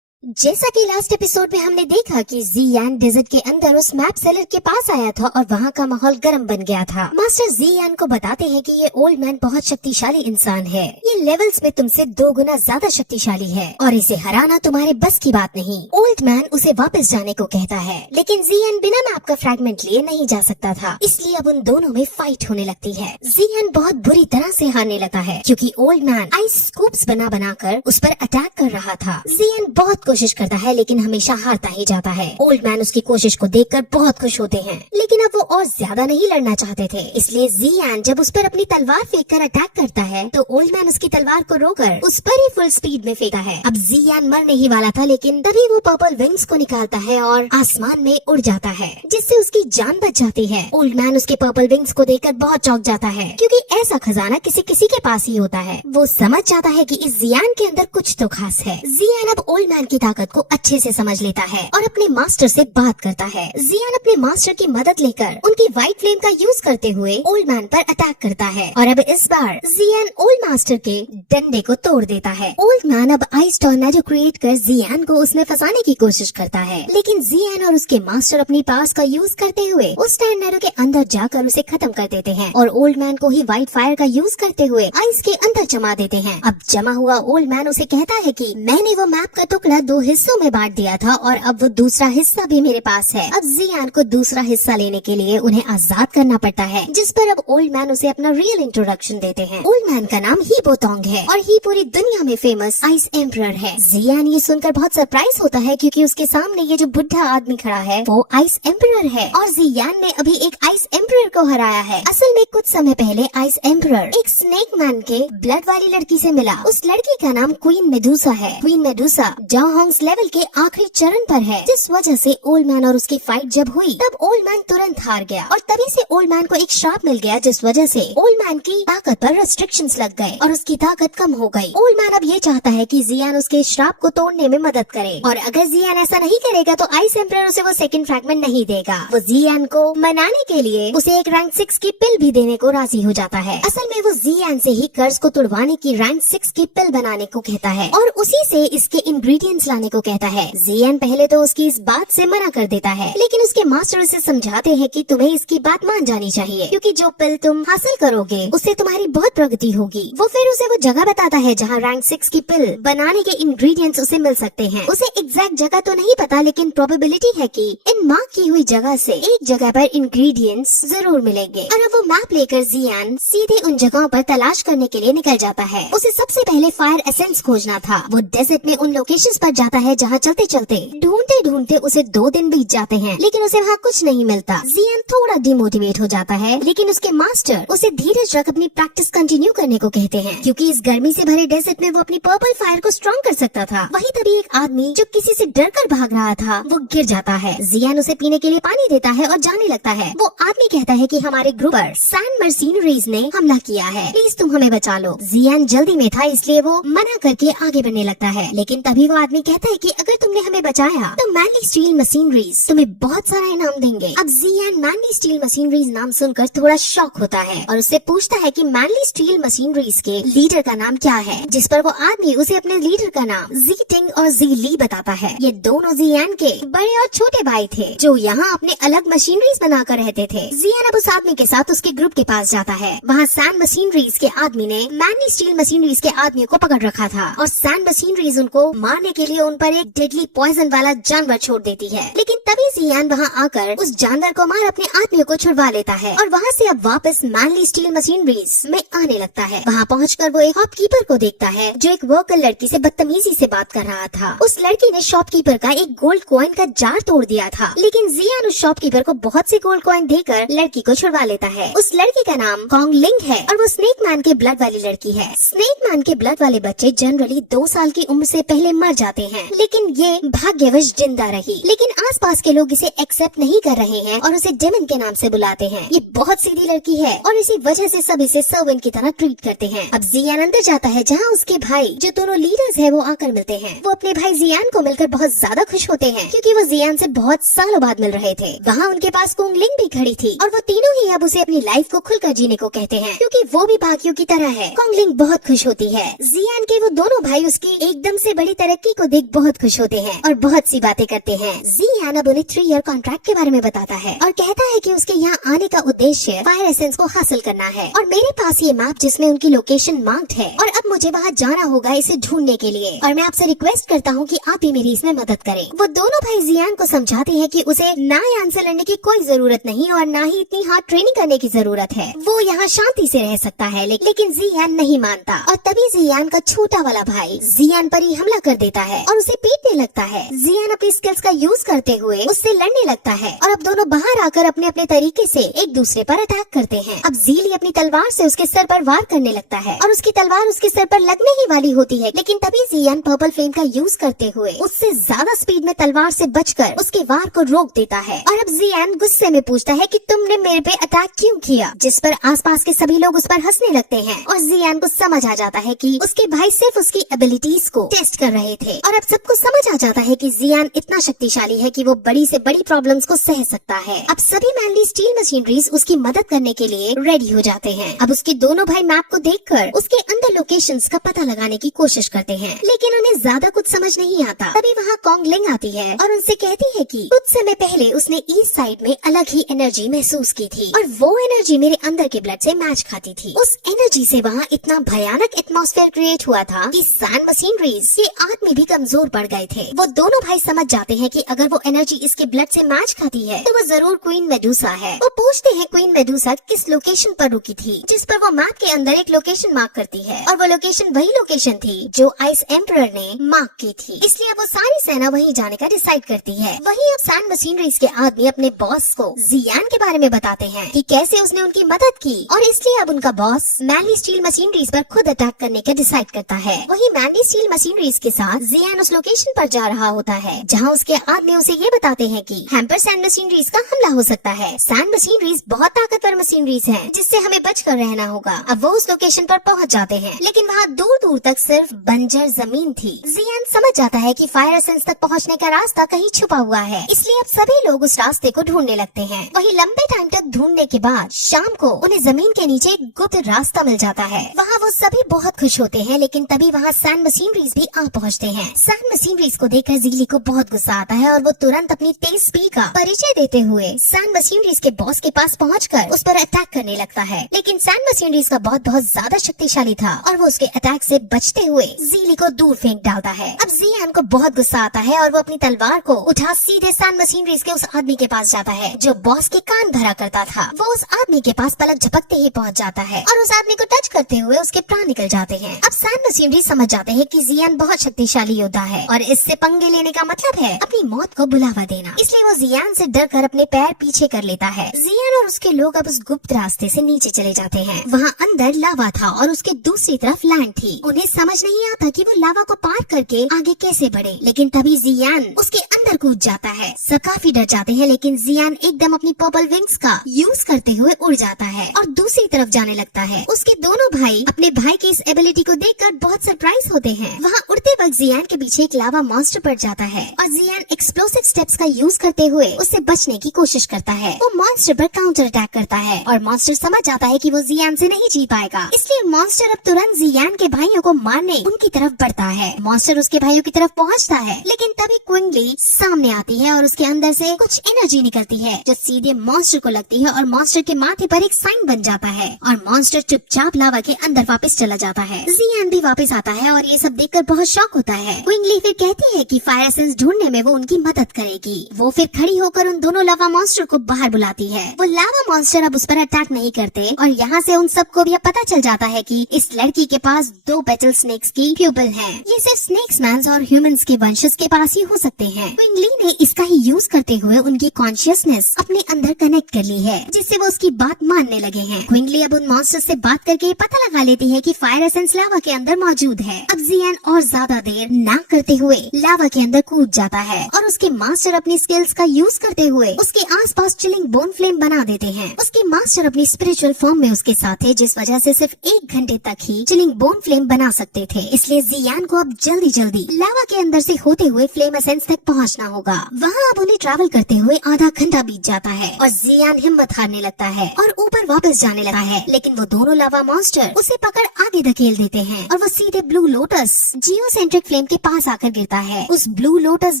जैसा कि लास्ट एपिसोड में हमने देखा कि जियान डेजर्ट के अंदर उस मैप सेलर के पास आया था और वहाँ का माहौल गर्म बन गया था। मास्टर जियान को बताते हैं कि ये ओल्ड मैन बहुत शक्तिशाली इंसान है, ये लेवल्स में तुमसे 2 गुना ज्यादा शक्तिशाली है और इसे हराना तुम्हारे बस की बात नहीं। ओल्ड मैन उसे वापस जाने को कहता है, लेकिन जियान बिना मैप का फ्रैगमेंट लिए नहीं जा सकता था, इसलिए अब उन दोनों में फाइट होने लगती है। जियान बहुत बुरी तरह से हारने लगा है क्योंकि ओल्ड मैन आइस स्कूप्स बनाकर उस पर अटैक कर रहा था। जियान बहुत कोशिश करता है लेकिन हमेशा हारता ही जाता है। ओल्ड मैन उसकी कोशिश को देखकर बहुत खुश होते हैं, लेकिन अब वो और ज्यादा नहीं लड़ना चाहते थे, इसलिए जियान जब उस पर अपनी तलवार फेंककर अटैक करता है तो ओल्ड मैन उसकी तलवार को रोककर उस पर ही फुल स्पीड में फेंका है। अब जियान मरने ही वाला था, लेकिन तभी वो पर्पल विंग्स को निकालता है और आसमान में उड़ जाता है, जिससे उसकी जान बच जाती है। ओल्ड मैन उसके पर्पल विंग्स को देखकर बहुत चौंक जाता है क्योंकि ऐसा खजाना किसी किसी के पास ही होता है। वो समझ जाता है कि इस जियान के अंदर कुछ तो खास है। जियान अब ओल्ड मैन की ताकत को अच्छे से समझ लेता है और अपने मास्टर से बात करता है। जियान अपने मास्टर की मदद लेकर उनकी व्हाइट फ्लेम का यूज करते हुए ओल्ड मैन पर अटैक करता है और अब इस बार जियान ओल्ड मास्टर के डंडे को तोड़ देता है। ओल्ड मैन अब आइस टॉर्नेडो क्रिएट कर जियान को उसमें फंसाने की कोशिश करता है, लेकिन जियान और उसके मास्टर अपनी पावर्स का यूज करते हुए उस टॉर्नेडो के अंदर जाकर उसे खत्म कर देते हैं और ओल्ड मैन को ही व्हाइट फायर का यूज करते हुए आइस के अंदर जमा देते हैं। अब जमा हुआ ओल्ड मैन उसे कहता है कि मैंने वो मैप का टुकड़ा 2 हिस्सों में बांट दिया था और अब वो दूसरा हिस्सा भी मेरे पास है। अब जियान को दूसरा हिस्सा लेने के लिए उन्हें आजाद करना पड़ता है, जिस पर अब ओल्ड मैन उसे अपना रियल इंट्रोडक्शन देते हैं। ओल्ड मैन का नाम ही बोतोंग है और ही पूरी दुनिया में फेमस आइस एम्परर है। जियान ये सुनकर बहुत सरप्राइज होता है क्योंकि उसके सामने ये जो बुढ़ा आदमी खड़ा है वो आइस एम्परर है और जियान ने अभी एक आइस एम्परर को हराया है। असल में कुछ समय पहले आइस एम्परर एक स्नेक मैन के ब्लड वाली लड़की से मिला। उस लड़की का नाम क्वीन मेडुसा है। क्वीन मेडुसा जाओहोंग्स लेवल के आखिरी चरण पर है, जिस वजह से ओल्ड मैन और उसकी फाइट जब हुई तब ओल्ड मैन तुरंत हार गया और तभी से ओल्ड मैन को एक श्राप मिल गया, जिस वजह से ओल्ड मैन की ताकत पर रेस्ट्रिक्शंस लग गए और उसकी ताकत कम हो गई। ओल्ड मैन अब ये चाहता है कि जियान उसके श्राप को तोड़ने में मदद करे और अगर जियान ऐसा नहीं करेगा तो आइस एम्परर उसे वो सेकंड फ्रैगमेंट नहीं देगा। वो जियान को मनाने के लिए उसे एक रैंक 6 की पिल भी देने को राजी हो जाता है। असल में वो जियान से ही कर्ज को तुड़वाने की रैंक 6 की पिल बनाने को कहता है और उसी से इसके इंग्रेडिएंट्स लाने को कहता है। जियान पहले तो उसकी इस बात से मना कर देता है, लेकिन उसके मास्टर उसे समझाते हैं कि तुम्हें इसकी बात मान जानी चाहिए क्योंकि जो पिल तुम हासिल करोगे उससे तुम्हारी बहुत प्रगति होगी। वो फिर उसे वो जगह बताता है जहाँ रैंक 6 की पिल बनाने के इंग्रेडिएंट्स उसे मिल सकते हैं। उसे एग्जैक्ट जगह तो नहीं पता, लेकिन प्रोबेबिलिटी है कि इन मार्क की हुई जगह से एक जगह पर इंग्रेडिएंट्स जरूर मिलेंगे। और अब वो मैप लेकर जियान सीधे उन जगहों पर तलाश करने के लिए निकल जाता है। उसे सबसे पहले फायर एसेंस खोजना था। वो डेजर्ट में उन लोकेशंस पर जाता है जहाँ चलते चलते ढूंढते ढूंढते उसे 2 दिन बीत जाते हैं, लेकिन उसे वहाँ कुछ नहीं मिलता। जियान थोड़ा डिमोटिवेट हो जाता है, लेकिन उसके मास्टर उसे धीरज रख अपनी प्रैक्टिस कंटिन्यू करने को कहते हैं क्योंकि इस गर्मी से भरे डेजर्ट में वो अपनी पर्पल फायर को स्ट्रॉन्ग कर सकता था। वही तभी एक आदमी जो किसी से डर कर भाग रहा था वो गिर जाता है। जियान उसे पीने के लिए पानी देता है और जाने लगता है। वो आदमी कहता है कि हमारे ग्रुप पर सैंड मर्सिनरीज ने हमला किया है, प्लीज तुम हमें बचा लो। जियान जल्दी में था इसलिए वो मना करके आगे बढ़ने लगता है, लेकिन तभी वो आदमी कहता है कि अगर तुमने हमें बचाया तो मैनली स्टील मशीनरीज तुम्हें बहुत सारा इनाम देंगे। अब जियान मैनली स्टील मशीनरीज नाम सुनकर थोड़ा शॉक होता है और उससे पूछता है कि मैनली स्टील मशीनरीज के लीडर का नाम क्या है, जिस पर वो आदमी उसे अपने लीडर का नाम जी टिंग और जी ली बताता है। ये दोनों जियान के बड़े और छोटे भाई थे जो यहाँ अपने अलग मशीनरीज बनाकर रहते थे। जियान अब उस आदमी के साथ उसके ग्रुप के पास जाता है। वहाँ सैंड मशीनरीज के आदमी ने मैनली स्टील मशीनरीज के आदमियों को पकड़ रखा था और सैंड मशीनरीज उनको मारने के लिए उन पर एक डेडली पॉइजन वाला जानवर छोड़ देती है, लेकिन तभी जियान वहाँ आकर उस जानवर को मार अपने आदमियों को छुड़वा लेता है और वहाँ से अब वापस मैनली स्टील मशीनरीज में आने लगता है। वहाँ पहुँचकर वो एक शॉपकीपर को देखता है जो एक वर्कर लड़की से बदतमीजी से बात कर रहा था। उस लड़की ने शॉपकीपर का एक गोल्ड कॉइन का जार तोड़ दिया था, लेकिन जियान उस शॉपकीपर को बहुत से गोल्ड कॉइन देकर लड़की को छुड़वा लेता है। उस लड़की का नाम कॉन्ग लिंग है और वो स्नेक मैन के ब्लड वाली लड़की है। स्नेक मैन के ब्लड वाले बच्चे जनरली 2 साल की उम्र से पहले मर जाते हैं, लेकिन ये भाग्यवश जिंदा रही। लेकिन आसपास के लोग इसे एक्सेप्ट नहीं कर रहे हैं और उसे डेमन के नाम से बुलाते हैं। ये बहुत सीधी लड़की है और इसी वजह से सब इसे सर्वेंट की तरह ट्रीट करते हैं। अब जियान अंदर जाता है जहाँ उसके भाई जो दोनों लीडर्स है वो आकर मिलते हैं। वो अपने भाई जियान को मिलकर बहुत ज्यादा खुश होते हैं क्योंकि वो जियान से बहुत सालों बाद मिल रहे थे। वहाँ उनके पास कुंग लिंग भी खड़ी थी और वो तीनों ही अब उसे अपनी लाइफ को खुलकर जीने को कहते हैं क्योंकि वो भी बाकियों की तरह है। कुंग लिंग बहुत खुश होती है। जियान के वो दोनों भाई उसकी एकदम से बड़ी तरक्की को विग बहुत खुश होते हैं और बहुत सी बातें करते हैं। जियान अब उन्हें 3 ईयर कॉन्ट्रैक्ट के बारे में बताता है और कहता है कि उसके यहाँ आने का उद्देश्य फायर एसेंस को हासिल करना है और मेरे पास ये मैप जिसमें उनकी लोकेशन मार्क्ड है और अब मुझे वहाँ जाना होगा इसे ढूंढने के लिए और मैं आपसे रिक्वेस्ट करता हूँ कि आप भी मेरी इसमें मदद करें। वो दोनों भाई जियान को समझाते हैं कि उसे ना यान से लड़ने की कोई जरूरत नहीं और ना ही इतनी हार्ड ट्रेनिंग करने की जरूरत है। वो यहाँ शांति से रह सकता है लेकिन जियान नहीं मानता और तभी जियान का छोटा वाला भाई जियान पर ही हमला कर देता है और उसे पीटने लगता है। जियान अपनी स्किल्स का यूज करते हुए उससे लड़ने लगता है और अब दोनों बाहर आकर अपने अपने तरीके से एक दूसरे पर अटैक करते हैं। अब ज़ीली अपनी तलवार से उसके सर पर वार करने लगता है और उसकी तलवार उसके सर पर लगने ही वाली होती है लेकिन तभी जियान पर्पल फ्लेम का यूज करते हुए उससे ज्यादा स्पीड में तलवार से बचकर उसके वार को रोक देता है और अब जियान गुस्से में पूछता है कि तुमने मेरे पे अटैक क्यों किया, जिस पर आसपास के सभी लोग उस पर हंसने लगते हैं और जियान को समझ आ जाता है कि उसके भाई सिर्फ उसकी एबिलिटीज को टेस्ट कर रहे थे और अब सबको समझ आ जाता है कि जियान इतना शक्तिशाली है कि वो बड़ी से बड़ी प्रॉब्लम्स को सह सकता है। अब सभी मैनली स्टील मशीनरीज उसकी मदद करने के लिए रेडी हो जाते हैं। अब उसके दोनों भाई मैप को देखकर उसके अंदर लोकेशंस का पता लगाने की कोशिश करते हैं लेकिन उन्हें ज्यादा कुछ समझ नहीं आता। तभी वहाँ कॉन्गलिंग आती है और उनसे कहती है कि कुछ समय पहले उसने ईस्ट साइड में अलग ही एनर्जी महसूस की थी और वो एनर्जी मेरे अंदर के ब्लड से मैच खाती थी। उस एनर्जी से वहाँ इतना भयानक एटमॉस्फेयर क्रिएट हुआ था कि सैंड मशीनरीज के आदमी भी कमजोर पड़ गए थे। वो दोनों भाई समझ जाते हैं कि अगर वो एनर्जी इसके ब्लड से मैच खाती है तो वो जरूर क्वीन मेडुसा है। वो पूछते हैं क्वीन मेडुसा किस लोकेशन पर रुकी थी, जिस पर वो मैप के अंदर एक लोकेशन मार्क करती है और वो लोकेशन वही लोकेशन थी जो आइस एम्परर ने मार्क की थी। इसलिए अब वो सारी सेना वहीं जाने का डिसाइड करती है। वहीं अब सैंड मशीनरीज के आदमी अपने बॉस को जियान के बारे में बताते हैं कि कैसे उसने उनकी मदद की और इसलिए अब उनका बॉस मैनली स्टील मशीनरीज पर खुद अटैक करने का डिसाइड करता है। वहीं मैनली स्टील मशीनरीज के साथ जियान उस लोकेशन पर जा रहा होता है जहां उसके आदमी उसे ये बताते हैं कि हैम्पर सैंड मशीनरीज का हमला हो सकता है। सैंड मशीनरीज बहुत ताकतवर मशीनरीज हैं जिससे हमें बचकर रहना होगा। अब वो उस लोकेशन पर पहुंच जाते हैं लेकिन वहाँ दूर दूर तक सिर्फ बंजर जमीन थी। जियान समझ जाता है कि फायर एसेंस तक पहुंचने का रास्ता कहीं छुपा हुआ है, इसलिए अब सभी लोग उस रास्ते को ढूंढने लगते हैं। वहीं लंबे टाइम तक ढूंढने के बाद शाम को उन्हें जमीन के नीचे एक गुप्त रास्ता मिल जाता है। वहाँ वो सभी बहुत खुश होते हैं लेकिन तभी वहाँ सैंड मशीनरीज भी आ पहुँचते हैं। सैंड मशीनरीज को देखकर ज़ीली को बहुत गुस्सा आता है और वो तुरंत अपनी तेज स्पीड का परिचय देते हुए सैंड मशीनरीज के बॉस के पास पहुंचकर उस पर अटैक करने लगता है लेकिन सैंड मशीनरीज का बॉस बहुत ज्यादा शक्तिशाली था और वो उसके अटैक से बचते हुए ज़ीली को दूर फेंक डालता है। अब जियान को बहुत गुस्सा आता है और वो अपनी तलवार को उठा सीधे सैंड मशीनरीज के उस आदमी के पास जाता है जो बॉस के कान भरा करता था। वो उस आदमी के पास पलक झपकते ही पहुंच जाता है और उस आदमी को टच करते हुए उसके प्राण निकल जाते हैं। अब सैंड मशीनरीज समझ जाते हैं कि जियान बहुत शक्तिशाली योद्धा है और इससे पंगे लेने का मतलब है अपनी मौत को बुलावा देना, इसलिए वो जियान से डर कर अपने पैर पीछे कर लेता है। जियान और उसके लोग अब उस गुप्त रास्ते से नीचे चले जाते हैं। वहाँ अंदर लावा था और उसके दूसरी तरफ लैंड थी। उन्हें समझ नहीं आता कि वो लावा को पार करके आगे कैसे बढ़े, लेकिन तभी जियान उसके अंदर कूद जाता है। सब काफी डर जाते हैं लेकिन जियान एकदम अपनी पर्पल विंग्स का यूज करते हुए उड़ जाता है और दूसरी तरफ जाने लगता है। उसके दोनों भाई अपने भाई की इस एबिलिटी को देखकर बहुत सरप्राइज होते हैं। वहाँ उड़ते वक्त जियान के पीछे एक लावा मॉन्स्टर पड़ जाता है और जियान एक्सप्लोसिव स्टेप्स का यूज करते हुए उससे बचने की कोशिश करता है। वो मॉन्स्टर पर काउंटर अटैक करता है और मॉन्स्टर समझ जाता है कि वो जियान से नहीं जीत पाएगा, इसलिए मॉन्स्टर अब तुरंत जियान के भाइयों को मारने उनकी तरफ बढ़ता है। मॉन्स्टर उसके भाइयों की तरफ पहुंचता है लेकिन तभी क्विंगली सामने आती है और उसके अंदर से कुछ एनर्जी निकलती है जो सीधे मॉन्स्टर को लगती है और मॉन्स्टर के माथे पर एक साइन बन जाता है और मॉन्स्टर चुपचाप लावा के अंदर वापस चला जाता है। जियान भी वापस आता है और ये सब देखकर बहुत शॉक होता है। क्विंगली फिर कहती है कि फायर एसेंस ढूंढने में वो उनकी मदद करेगी। वो फिर खड़ी होकर उन दोनों लावा मॉन्स्टर को बाहर बुलाती है। वो लावा मॉन्स्टर अब उस पर अटैक नहीं करते और यहाँ से उन सबको भी पता चल जाता है कि इस लड़की के पास 2 बेटल स्नेक्स की प्यूपल है। ये सिर्फ स्नेक्स मैन्स और ह्यूमंस के वंशज के पास ही हो सकते हैं। क्विंगली ने इसका ही यूज करते हुए उनकी कॉन्शियसनेस अपने अंदर कनेक्ट कर ली है जिससे वो उसकी बात मानने लगे हैं। क्विंगली अब उन मॉन्स्टर से बात करके पता लगा लेती है कि फायर एसेंस लावा के अंदर मौजूद है। अब जियान और ज्यादा देर ना करते हुए लावा के अंदर कूद जाता है और उसके मास्टर अपनी स्किल्स का यूज करते हुए उसके आसपास चिलिंग बोन फ्लेम बना देते हैं। उसके मास्टर अपनी स्पिरिचुअल फॉर्म में उसके साथ थे जिस वजह से सिर्फ 1 घंटे तक ही चिलिंग बोन फ्लेम बना सकते थे, इसलिए जियान को अब जल्दी जल्दी लावा के अंदर से होते हुए फ्लेम एसेंस तक पहुंचना होगा। वहाँ अब उन्हें ट्रैवल करते हुए आधा घंटा बीत जाता है और जियान हिम्मत हारने लगता है और ऊपर वापस जाने लगता है, लेकिन वो दोनों लावा मॉन्स्टर उसे पकड़ आगे धकेल देते हैं और वो सीधे ब्लू लोटस जियोसेंट्रिक फ्लेम के के पास आकर गिरता है। उस ब्लू लोटस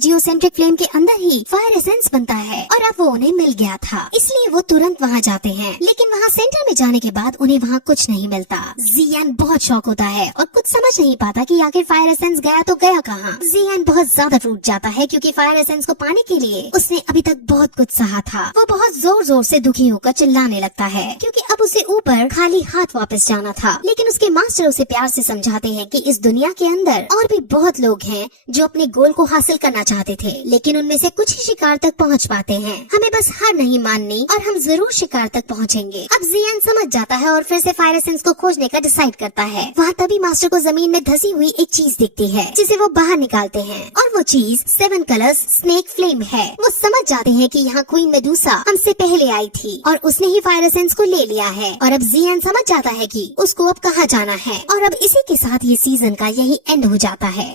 जियोसेंट्रिक फ्लेम के अंदर ही फायर एसेंस बनता है और अब वो उन्हें मिल गया था, इसलिए वो तुरंत वहाँ जाते हैं। लेकिन वहाँ सेंटर में जाने के बाद उन्हें वहाँ कुछ नहीं मिलता। जियान बहुत शॉक होता है और कुछ समझ नहीं पाता कि आखिर फायर एसेंस गया तो गया कहाँ। जियान बहुत ज्यादा टूट जाता है क्योंकि फायर एसेंस को पाने के लिए उसने अभी तक बहुत कुछ सहा था। वो बहुत जोर जोर से दुखी होकर चिल्लाने लगता है क्योंकि अब उसे ऊपर खाली हाथ वापस जाना था। लेकिन उसके मास्टर उसे प्यार से समझाते हैं कि इस दुनिया के अंदर और भी बहुत लोग हैं जो अपने गोल को हासिल करना चाहते थे, लेकिन उनमें से कुछ ही शिकार तक पहुंच पाते हैं। हमें बस हार नहीं माननी और हम जरूर शिकार तक पहुंचेंगे। अब जियान समझ जाता है और फिर से फायर एसेंस को खोजने का डिसाइड करता है। वहाँ तभी मास्टर को जमीन में धसी हुई एक चीज दिखती है जिसे वो बाहर निकालते हैं और वो चीज 7 कलर्स स्नेक फ्लेम है। वो समझ जाते हैं कि यहाँ क्वीन मेडुसा हमसे पहले आई थी और उसने ही फायर एसेंस को ले लिया है। और अब जियान समझ जाता है कि उसको अब कहाँ जाना है। और अब इसी के साथ ये सीजन का यही एंड हो जाता है।